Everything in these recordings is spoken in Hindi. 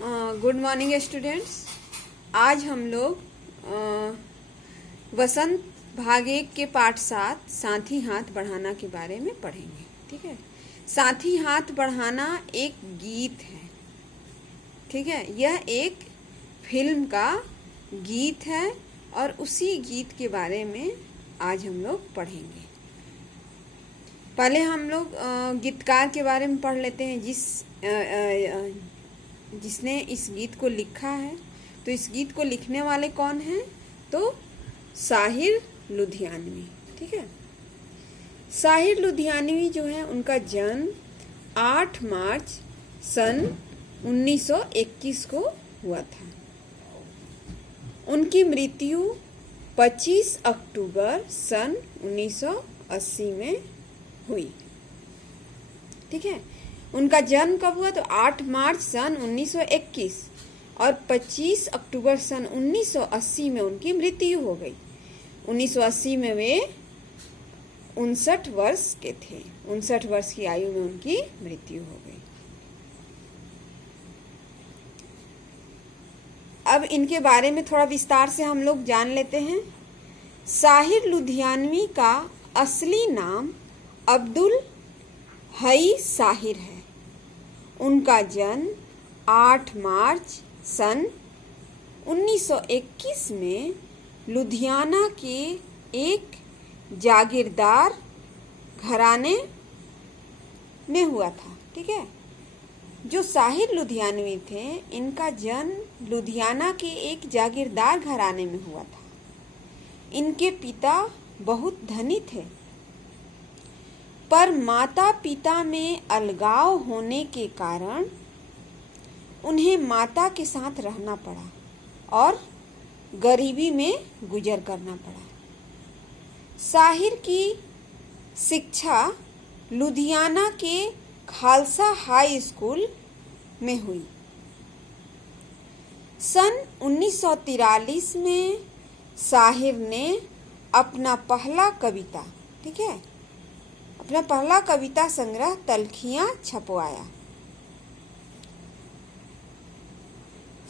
Good morning students. आज हम लोग वसंत भाग 1 के पाठ 7 साथी हाथ बढ़ाना के बारे में पढ़ेंगे। ठीक है, साथी हाथ बढ़ाना एक गीत है। ठीक है, यह एक फिल्म का गीत है और उसी गीत के बारे में आज हम लोग पढ़ेंगे। पहले हम लोग गीतकार के बारे में पढ़ लेते हैं जिसने इस गीत को लिखा है। तो इस गीत को लिखने वाले कौन हैं? तो साहिर लुधियानवी। ठीक है, साहिर लुधियानवी जो है उनका जन्म 8 मार्च सन 1921 को हुआ था। उनकी मृत्यु 25 अक्टूबर सन 1980 में हुई। ठीक है, उनका जन्म कब हुआ? तो 8 मार्च सन 1921 और 25 अक्टूबर सन 1980 में उनकी मृत्यु हो गई। 1980 में वे 59 वर्ष के थे। 59 वर्ष की आयु में उनकी मृत्यु हो गई। अब इनके बारे में थोड़ा विस्तार से हम लोग जान लेते हैं। साहिर लुधियानवी का असली नाम अब्दुल हई साहिर है। उनका जन्म 8 मार्च सन 1921 में लुधियाना के एक जागीरदार घराने में हुआ था। ठीक है, जो साहिर लुधियानवी थे इनका जन्म लुधियाना के एक जागीरदार घराने में हुआ था। इनके पिता बहुत धनी थे, पर माता पिता में अलगाव होने के कारण उन्हें माता के साथ रहना पड़ा और गरीबी में गुजर करना पड़ा। साहिर की शिक्षा लुधियाना के खालसा हाई स्कूल में हुई। सन 1943 में साहिर ने अपना पहला कविता संग्रह तलखियां छपवाया।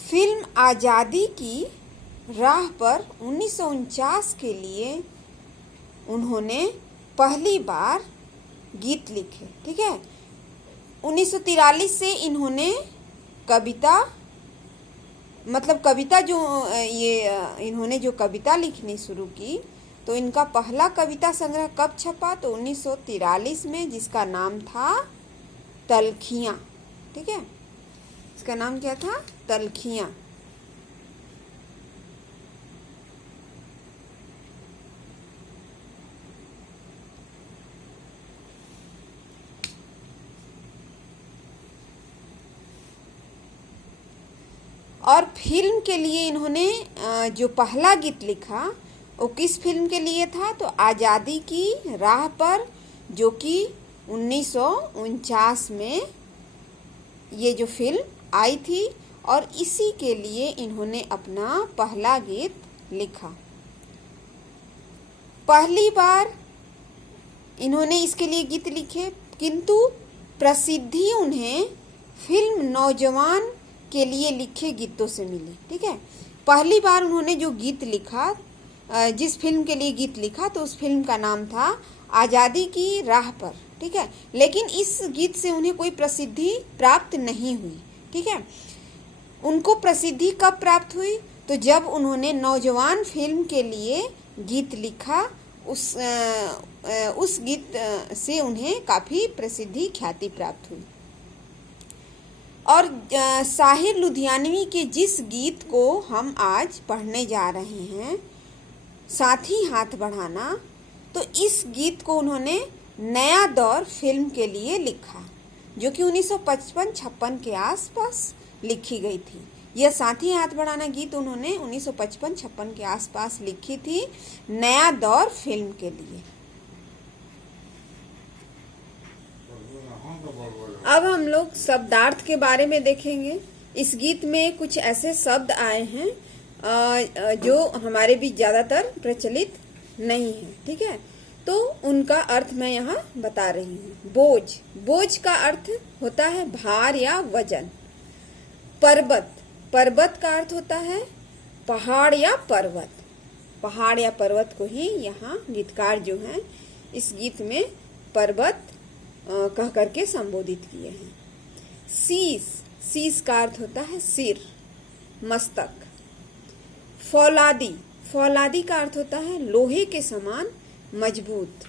फिल्म आजादी की राह पर 1949 के लिए उन्होंने पहली बार गीत लिखे। ठीक है, 1943 से इन्होंने इन्होंने जो कविता लिखनी शुरू की, तो इनका पहला कविता संग्रह कब छपा? तो 1943 में, जिसका नाम था तलखियां। ठीक है, इसका नाम क्या था? तलखियां। और फिल्म के लिए इन्होंने जो पहला गीत लिखा वो किस फिल्म के लिए था? तो आज़ादी की राह पर, जो कि 1949 में ये जो फिल्म आई थी, और इसी के लिए इन्होंने अपना पहला गीत लिखा। पहली बार इन्होंने इसके लिए गीत लिखे, किंतु प्रसिद्धि उन्हें फिल्म नौजवान के लिए लिखे गीतों से मिली। ठीक है, पहली बार उन्होंने जो गीत लिखा, जिस फिल्म के लिए गीत लिखा, तो उस फिल्म का नाम था आज़ादी की राह पर। ठीक है, लेकिन इस गीत से उन्हें कोई प्रसिद्धि प्राप्त नहीं हुई। ठीक है, उनको प्रसिद्धि कब प्राप्त हुई? तो जब उन्होंने नौजवान फिल्म के लिए गीत लिखा, उस गीत से उन्हें काफ़ी प्रसिद्धि ख्याति प्राप्त हुई। और साहिर लुधियानवी के जिस गीत को हम आज पढ़ने जा रहे हैं, साथी हाथ बढ़ाना, तो इस गीत को उन्होंने नया दौर फिल्म के लिए लिखा, जो कि 1955-56 के आसपास लिखी गई थी। यह साथी हाथ बढ़ाना गीत उन्होंने 1955-56 के आसपास लिखी थी, नया दौर फिल्म के लिए। अब हम लोग शब्दार्थ के बारे में देखेंगे। इस गीत में कुछ ऐसे शब्द आए हैं जो हमारे बीच ज़्यादातर प्रचलित नहीं है। ठीक है, तो उनका अर्थ मैं यहाँ बता रही हूँ। बोझ, बोझ का अर्थ होता है भार या वजन। पर्वत, पर्वत का अर्थ होता है पहाड़ या पर्वत। पहाड़ या पर्वत को ही यहाँ गीतकार जो हैं इस गीत में पर्वत कह करके संबोधित किए हैं। शीश, शीश का अर्थ होता है सिर, मस्तक। फौलादी, फौलादी का अर्थ होता है लोहे के समान मजबूत।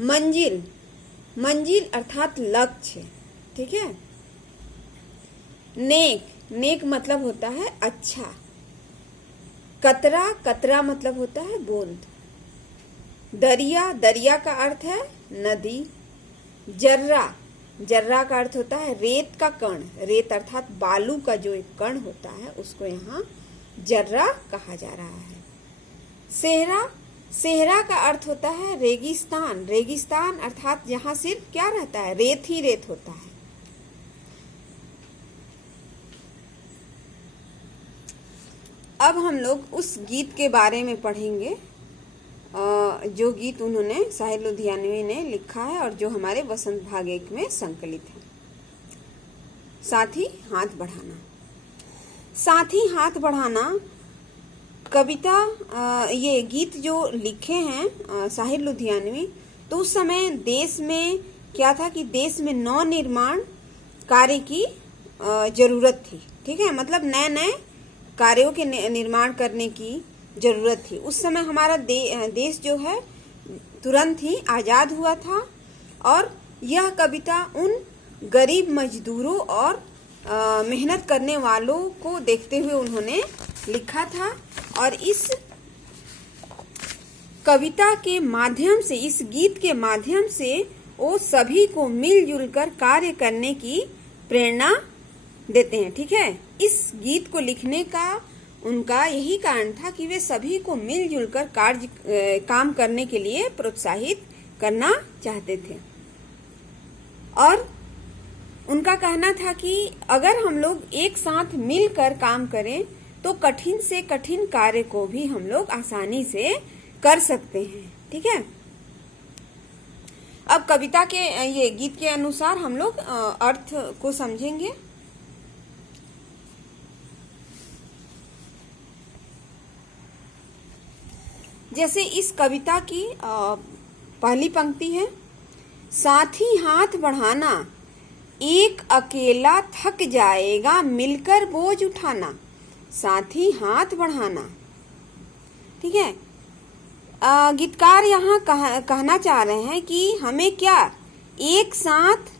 मंजिल, मंजिल अर्थात लक्ष्य, ठीक है। नेक, नेक मतलब होता है अच्छा। कतरा, कतरा मतलब होता है बूंद। दरिया, दरिया का अर्थ है नदी। जर्रा, जर्रा का अर्थ होता है रेत का कण, रेत अर्थात बालू का जो एक कण होता है उसको यहाँ जर्रा कहा जा रहा है। सेहरा, सेहरा का अर्थ होता है रेगिस्तान, रेगिस्तान अर्थात जहाँ सिर्फ क्या रहता है, रेत ही रेत होता है। अब हम लोग उस गीत के बारे में पढ़ेंगे जो गीत उन्होंने साहिर लुधियानवी ने लिखा है और जो हमारे वसंत भाग 1 में संकलित है। साथी हाथ बढ़ाना, साथी हाथ बढ़ाना कविता, ये गीत जो लिखे हैं साहिर लुधियानवी, तो उस समय देश में क्या था कि देश में नव निर्माण कार्य की जरूरत थी, ठीक है। मतलब नए नए कार्यों के निर्माण करने की जरूरत थी। उस समय हमारा देश जो है तुरंत ही आज़ाद हुआ था और यह कविता उन गरीब मजदूरों और मेहनत करने वालों को देखते हुए उन्होंने लिखा था। और इस कविता के माध्यम से, इस गीत के माध्यम से वो सभी को मिलजुल कर कार्य करने की प्रेरणा देते हैं, ठीक है। इस गीत को लिखने का उनका यही कारण था कि वे सभी को मिलजुल कर काम करने के लिए प्रोत्साहित करना चाहते थे। और उनका कहना था कि अगर हम लोग एक साथ मिलकर काम करें तो कठिन से कठिन कार्य को भी हम लोग आसानी से कर सकते हैं, ठीक है। अब कविता के ये गीत के अनुसार हम लोग अर्थ को समझेंगे। जैसे इस कविता की पहली पंक्ति है, साथी हाथ बढ़ाना, एक अकेला थक जाएगा मिलकर बोझ उठाना। साथी हाथ बढ़ाना, ठीक है। गीतकार यहाँ कहना चाह रहे हैं कि हमें क्या एक साथ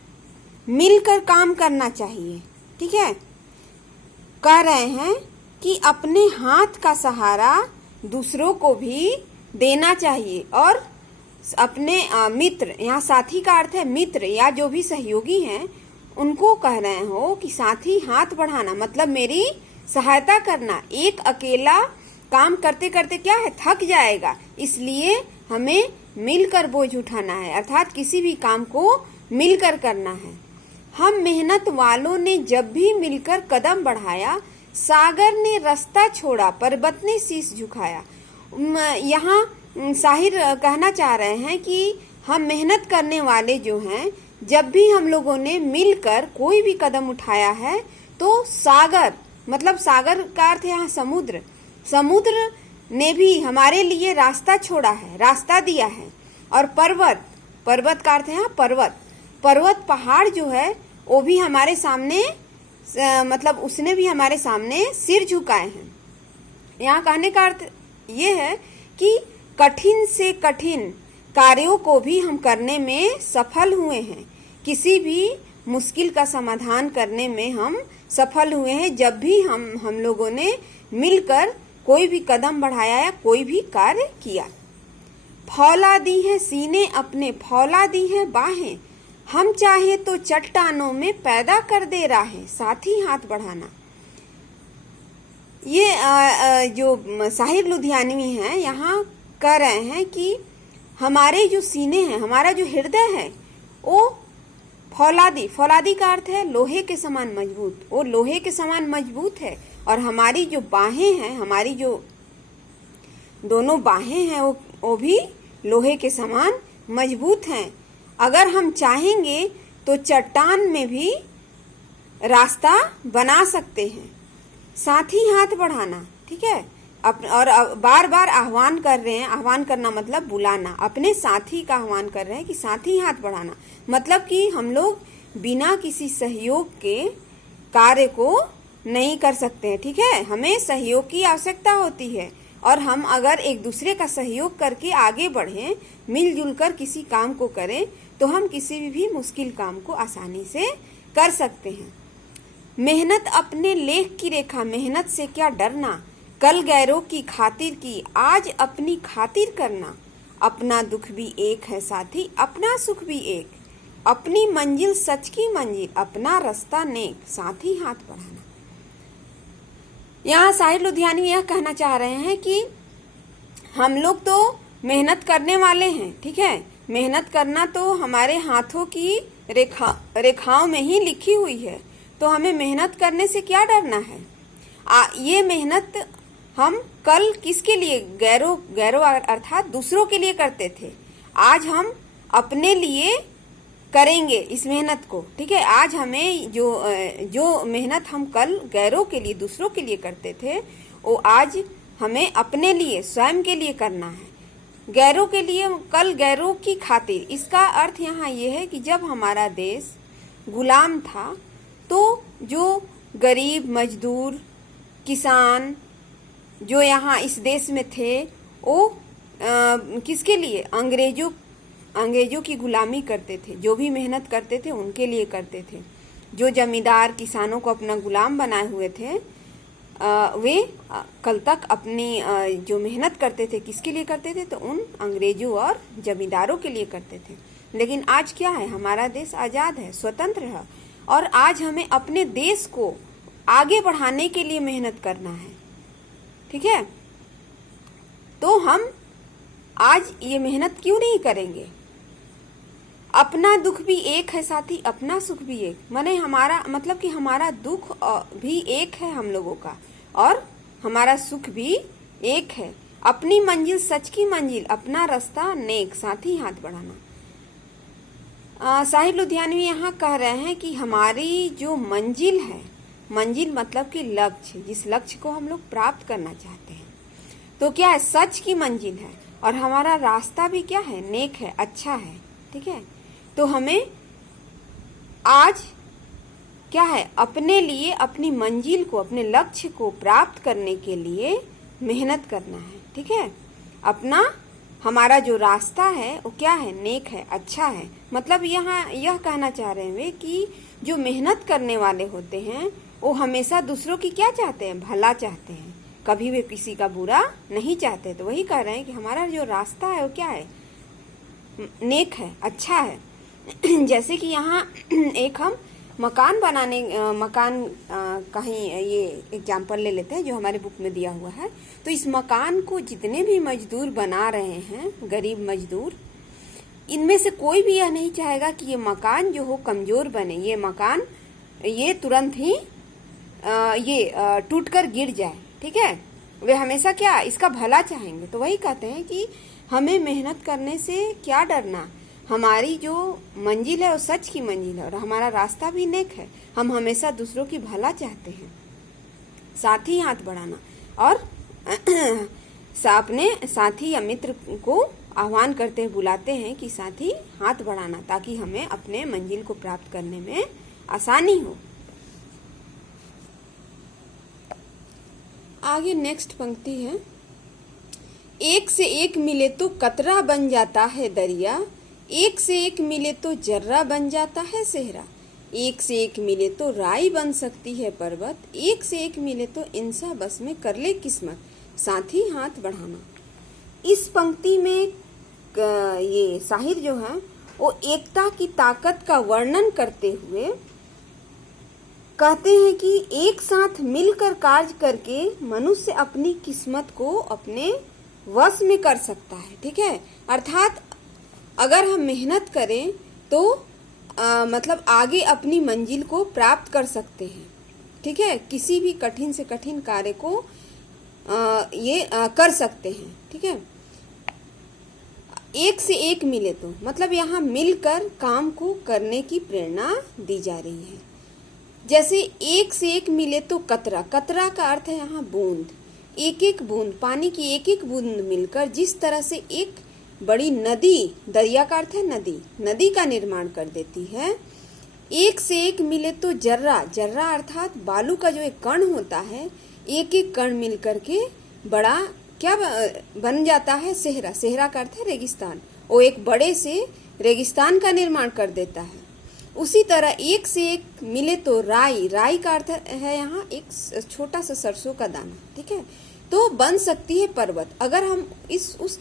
मिलकर काम करना चाहिए, ठीक है। कह रहे हैं कि अपने हाथ का सहारा दूसरों को भी देना चाहिए और अपने मित्र, यहाँ साथी का अर्थ है मित्र या जो भी सहयोगी हैं, उनको कह रहे हो कि साथी हाथ बढ़ाना मतलब मेरी सहायता करना। एक अकेला काम करते करते क्या है, थक जाएगा, इसलिए हमें मिलकर बोझ उठाना है, अर्थात किसी भी काम को मिलकर करना है। हम मेहनत वालों ने जब भी मिलकर कदम बढ़ाया, सागर ने रास्ता छोड़ा, पर्वत ने शीश झुकाया। यहाँ साहिर कहना चाह रहे हैं कि हम मेहनत करने वाले जो हैं, जब भी हम लोगों ने मिलकर कोई भी कदम उठाया है तो सागर, मतलब सागर का अर्थ है यहाँ समुद्र, समुद्र ने भी हमारे लिए रास्ता छोड़ा है, रास्ता दिया है। और पर्वत, पर्वत का अर्थ है यहाँ पर्वत, पर्वत पहाड़ जो है वो भी हमारे सामने, मतलब उसने भी हमारे सामने सिर झुकाए हैं। यहाँ कहने का अर्थ ये है कि कठिन से कठिन कार्यों को भी हम करने में सफल हुए हैं, किसी भी मुश्किल का समाधान करने में हम सफल हुए हैं जब भी हम लोगों ने मिलकर कोई भी कदम बढ़ाया या कोई भी कार्य किया। फौला दी है सीने अपने, फौला दी है बाहें, हम चाहे तो चट्टानों में पैदा कर दे राहें, साथी हाथ बढ़ाना। ये जो साहिर लुधियानवी हैं यहाँ कह रहे हैं कि हमारे जो सीने हैं, हमारा जो हृदय है वो फौलादी, फौलादी का अर्थ है लोहे के समान मजबूत, वो लोहे के समान मजबूत है। और हमारी जो बाहें हैं, हमारी जो दोनों बाहें हैं वो भी लोहे के समान मजबूत हैं। अगर हम चाहेंगे तो चट्टान में भी रास्ता बना सकते हैं। साथ ही हाथ बढ़ाना, ठीक है। और बार बार आह्वान कर रहे हैं, आह्वान करना मतलब बुलाना, अपने साथी का आह्वान कर रहे हैं कि साथ ही हाथ बढ़ाना, मतलब कि हम लोग बिना किसी सहयोग के कार्य को नहीं कर सकते हैं, ठीक है। हमें सहयोग की आवश्यकता होती है, और हम अगर एक दूसरे का सहयोग करके आगे बढ़ें, मिलजुल कर किसी काम को करें, तो हम किसी भी मुश्किल काम को आसानी से कर सकते हैं। मेहनत अपने लेख की रेखा, मेहनत से क्या डरना, कल गैरों की खातिर की, आज अपनी खातिर करना, अपना दुख भी एक है साथी, अपना सुख भी एक, अपनी मंजिल सच की मंजिल, अपना रास्ता नेक, साथ ही हाथ बढ़ाना। यहाँ साहिर लुधियानवी यह कहना चाह रहे हैं कि हम लोग तो मेहनत करने वाले हैं, ठीक है। मेहनत करना तो हमारे हाथों की रेखाओं में ही लिखी हुई है, तो हमें मेहनत करने से क्या डरना है। ये मेहनत हम कल किसके लिए, गैरों अर्थात दूसरों के लिए करते थे, आज हम अपने लिए करेंगे इस मेहनत को, ठीक है। आज हमें जो मेहनत हम कल गैरों के लिए, दूसरों के लिए करते थे, वो आज हमें अपने लिए, स्वयं के लिए करना है। गैरों के लिए, कल गैरों की खातिर, इसका अर्थ यहाँ ये है कि जब हमारा देश गुलाम था, तो जो गरीब, मजदूर, किसान जो यहाँ इस देश में थे, वो किसके लिए, अंग्रेजों की गुलामी करते थे। जो भी मेहनत करते थे उनके लिए करते थे। जो जमींदार किसानों को अपना गुलाम बनाए हुए थे, वे कल तक अपनी जो मेहनत करते थे किसके लिए करते थे, तो उन अंग्रेजों और जमींदारों के लिए करते थे। लेकिन आज क्या है, हमारा देश आज़ाद है, स्वतंत्र है, और आज हमें अपने देश को आगे बढ़ाने के लिए मेहनत करना है, ठीक है। तो हम आज ये मेहनत क्यों नहीं करेंगे। अपना दुख भी एक है साथी, अपना सुख भी एक, माने हमारा मतलब कि हमारा दुख भी एक है हम लोगों का, और हमारा सुख भी एक है। अपनी मंजिल सच की मंजिल, अपना रास्ता नेक, साथ ही हाथ बढ़ाना। साहिर लुधियानवी यहाँ कह रहे हैं कि हमारी जो मंजिल है, मंजिल मतलब कि लक्ष्य, जिस लक्ष्य को हम लोग प्राप्त करना चाहते हैं, तो क्या है, सच की मंजिल है, और हमारा रास्ता भी क्या है, नेक है, अच्छा है, ठीक है। तो हमें आज क्या है, अपने लिए, अपनी मंजिल को, अपने लक्ष्य को प्राप्त करने के लिए मेहनत करना है, ठीक है। अपना हमारा जो रास्ता है वो क्या है, नेक है, अच्छा है। मतलब यहाँ यह कहना चाह रहे हैं वे कि जो मेहनत करने वाले होते हैं वो हमेशा दूसरों की क्या चाहते हैं, भला चाहते हैं, कभी भी किसी का बुरा नहीं चाहते। तो वही कह रहे हैं कि हमारा जो रास्ता है वो क्या है, नेक है, अच्छा है। जैसे कि यहाँ एक हम मकान कहीं ये एग्जाम्पल ले लेते हैं जो हमारे बुक में दिया हुआ है। तो इस मकान को जितने भी मजदूर बना रहे हैं, गरीब मजदूर, इनमें से कोई भी यह नहीं चाहेगा कि ये मकान जो हो कमजोर बने, ये मकान ये तुरंत ही टूटकर गिर जाए, ठीक है। वे हमेशा क्या, इसका भला चाहेंगे। तो वही कहते हैं कि हमें मेहनत करने से क्या डरना, हमारी जो मंजिल है वो सच की मंजिल है, और हमारा रास्ता भी नेक है। हम हमेशा दूसरों की भला चाहते हैं, साथ ही हाथ बढ़ाना, और अपने साथी या मित्र को आह्वान करते हैं, बुलाते हैं कि साथी हाथ बढ़ाना, ताकि हमें अपने मंजिल को प्राप्त करने में आसानी हो। आगे नेक्स्ट पंक्ति है, एक से एक मिले तो कतरा बन जाता है दरिया, एक से एक मिले तो जर्रा बन जाता है सेहरा, एक से एक मिले तो राई बन सकती है पर्वत, एक से एक मिले तो इंसा बस में कर ले किस्मत, साथ ही हाथ बढ़ाना। इस पंक्ति में ये साहिर जो है वो एकता की ताकत का वर्णन करते हुए कहते हैं कि एक साथ मिलकर कार्य करके मनुष्य अपनी किस्मत को अपने वश में कर सकता है, ठीक है। अर्थात अगर हम मेहनत करें तो मतलब आगे अपनी मंजिल को प्राप्त कर सकते हैं, ठीक है। किसी भी कठिन से कठिन कार्य को कर सकते हैं, ठीक है। एक से एक मिले तो मतलब यहाँ मिलकर काम को करने की प्रेरणा दी जा रही है। जैसे एक से एक मिले तो कतरा, कतरा का अर्थ है यहाँ बूंद, एक एक बूंद, पानी की एक एक बूंद मिलकर जिस तरह से एक बड़ी नदी, दरिया का अर्थ है नदी, नदी का निर्माण कर देती है। एक से एक मिले तो जर्रा, जर्रा अर्थात बालू का जो एक कण होता है, एक एक कण मिलकर के बड़ा क्या बन जाता है, सेहरा, सेहरा का अर्थ है रेगिस्तान, वो एक बड़े से रेगिस्तान का निर्माण कर देता है। उसी तरह एक से एक मिले तो राई, राई का अर्थ है यहाँ एक छोटा सा सरसों का दाना, ठीक है, तो बन सकती है पर्वत। अगर हम उस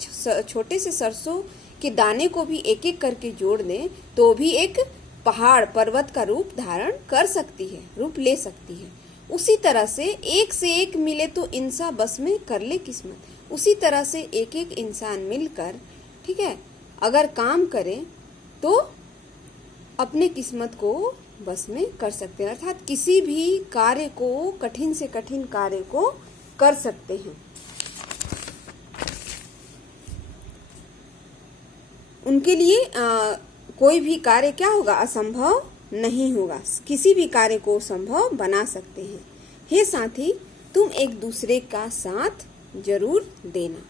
छोटे से सरसों के दाने को भी एक एक करके जोड़ दें तो भी एक पहाड़, पर्वत का रूप धारण कर सकती है, रूप ले सकती है। उसी तरह से एक मिले तो इंसान बस में कर ले किस्मत, उसी तरह से एक एक इंसान मिलकर, ठीक है, अगर काम करे तो अपने किस्मत को बस में कर सकते हैं, अर्थात किसी भी कार्य को, कठिन से कठिन कार्य को कर सकते हैं। उनके लिए कोई भी कार्य क्या होगा, असंभव नहीं होगा, किसी भी कार्य को संभव बना सकते हैं। हे साथी, तुम एक दूसरे का साथ जरूर देना,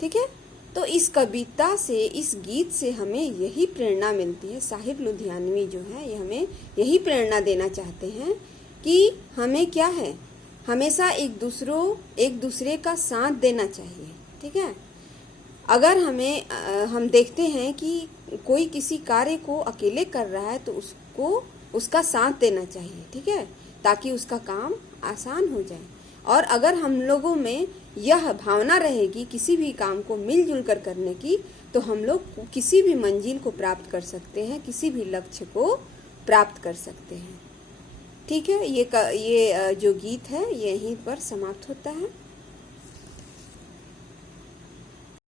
ठीक है। तो इस कविता से, इस गीत से हमें यही प्रेरणा मिलती है। साहिर लुधियानवी जो है ये हमें यही प्रेरणा देना चाहते हैं कि हमें क्या है, हमेशा एक दूसरे का साथ देना चाहिए, ठीक है। अगर हम देखते हैं कि कोई किसी कार्य को अकेले कर रहा है तो उसको उसका साथ देना चाहिए, ठीक है, ताकि उसका काम आसान हो जाए। और अगर हम लोगों में यह भावना रहेगी किसी भी काम को मिलजुल कर करने की, तो हम लोग किसी भी मंजिल को प्राप्त कर सकते हैं, किसी भी लक्ष्य को प्राप्त कर सकते हैं, ठीक है। ये जो गीत है यहीं पर समाप्त होता है।